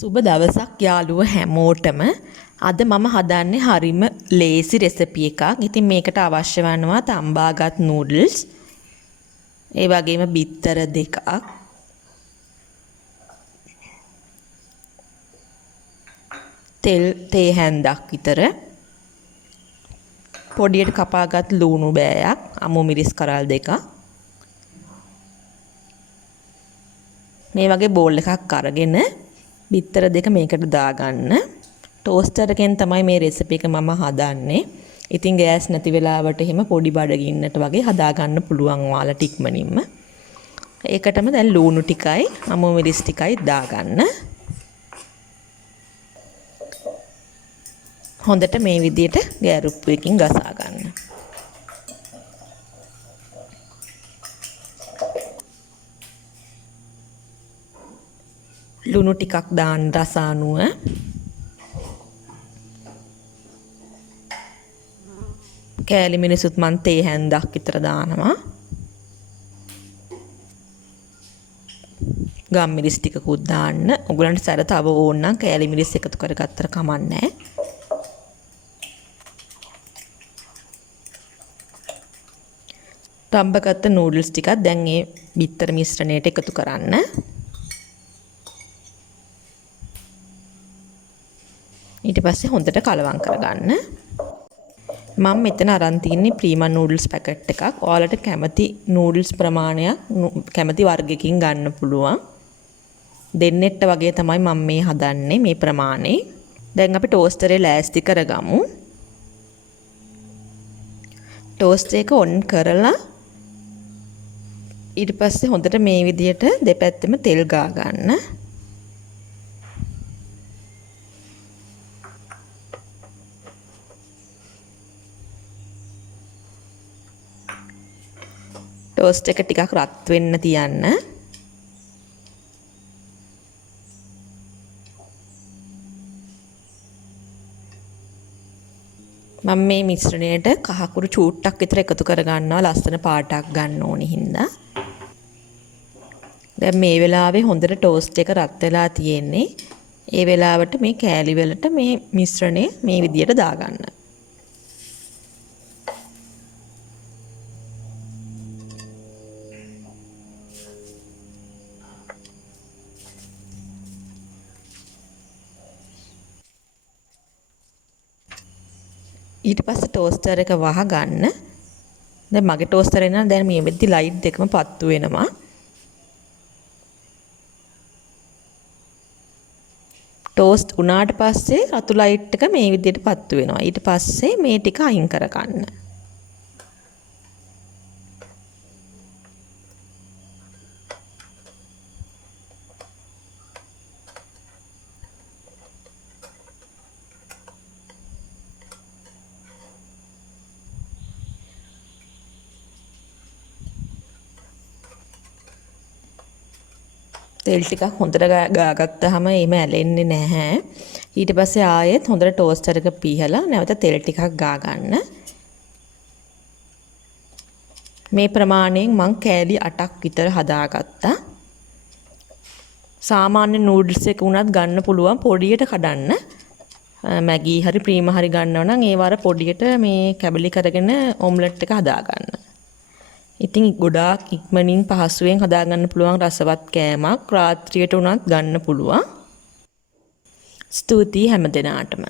සුබ දවසක් යාළුවෝ හැමෝටම. අද මම හදන්නේ හරිම ලේසි රෙසිපි එකක්. ඉතින් මේකට අවශ්‍ය වෙනවා තම්බාගත් noodles. ඒ වගේම බිත්තර දෙකක්. තෙල් තේ හැන්දක් විතර. පොඩියට කපාගත් ලුණු බෑයක්, අමු මිරිස් කරල් දෙකක්. මේ වගේ බෝල් එකක් අරගෙන බිත්තර දෙක මේකට දාගන්න. ටෝස්ටර් එකෙන් තමයි මේ රෙසිපි එක මම හදන්නේ. ඉතින් ගෑස් නැති වෙලාවට එහෙම පොඩි බඩගින්නට වගේ හදාගන්න පුළුවන් ඔයාලට ඉක්මනින්ම. ඒකටම දැන් ලුණු ටිකයි අමු මිරිස් ටිකයි දාගන්න. හොඳට මේ විදිහට ගෑරුප්පුවකින් ගසා ගන්න. ලුණු ටිකක් දාන්න රස අනුව. කෑලි මිනිසුත් මන් තේ හැන්දක් විතර දානවා. ගම් මිරිස් ටිකකුත් දාන්න. ඔයගලන්ට සැර තව ඕන නම් කෑලි මිරිස් එකතු කරගත්තට කමක් නැහැ. තම්බගත්ත නූඩල්ස් ටිකක් දැන් මේ බිත්තර මිශ්‍රණයට එකතු කරන්න. ඊට පස්සේ හොඳට කලවම් කරගන්න. මම මෙතන අරන් තින්නේ ප්‍රීමා නූඩල්ස් පැකට් එකක්. ඔයාලට කැමති නූඩල්ස් ප්‍රමාණයක් කැමති වර්ගයකින් ගන්න පුළුවන්. දෙන්නෙට්ට වගේ තමයි මම මේ හදන්නේ මේ ප්‍රමාණය. දැන් අපි ටෝස්ටරේ ලෑස්ති කරගමු. ටෝස්ටර් එක ඔන් කරලා ඊට පස්සේ හොඳට මේ විදිහට දෙපැත්තෙම තෙල් ගා ගන්න. ටෝස්ට් එක ටිකක් රත් වෙන්න තියන්න. මම මේ මිශ්‍රණයට කහකුරු චූට්ටක් විතර එකතු කර ගන්නවා ලස්සන පාටක් ගන්න ඕනි හින්දා. දැන් මේ වෙලාවේ හොඳට ටෝස්ට් එක රත් වෙලා තියෙන්නේ. ඒ වෙලාවට මේ කෑලි වලට මේ මිශ්‍රණය මේ විදියට දාගන්න. ඊට පස්සේ ටෝස්ටර් එක වහගන්න. දැන් මගේ ටෝස්ටර් එක නම් දැන් මේ වෙද්දි ලයිට් දෙකම පත්තු වෙනවා. ටෝස්ට් උනාට පස්සේ රතු ලයිට් එක මේ විදිහට පත්තු වෙනවා. ඊට පස්සේ මේ ටික අයින් කරගන්න. තෙල් ටිකක් හොඳට ගාගත්තාම එීම ඇලෙන්නේ නැහැ. ඊට පස්සේ ආයෙත් හොඳට ටෝස්ටර් එක පීහලා නැවත තෙල් ටිකක් ගා ගන්න. මේ ප්‍රමාණයෙන් මං කෑලි 8ක් විතර හදාගත්තා. සාමාන්‍ය නූඩල්ස් එක උනත් ගන්න පුළුවන් පොඩියට කඩන්න. මැගී හරි ප්‍රීමා හරි ගන්නව නම් ඒ වර පොඩියට මේ කැබලි කරගෙන ඔම්ලට් එක හදා ගන්න. ඉතින් ගොඩාක් ඉක්මනින් පහසුවෙන් හදාගන්න පුළුවන් රසවත් කෑමක්. රාත්‍රියට උනත් ගන්න පුළුවන්. ස්තුතියි හැම දිනාටම.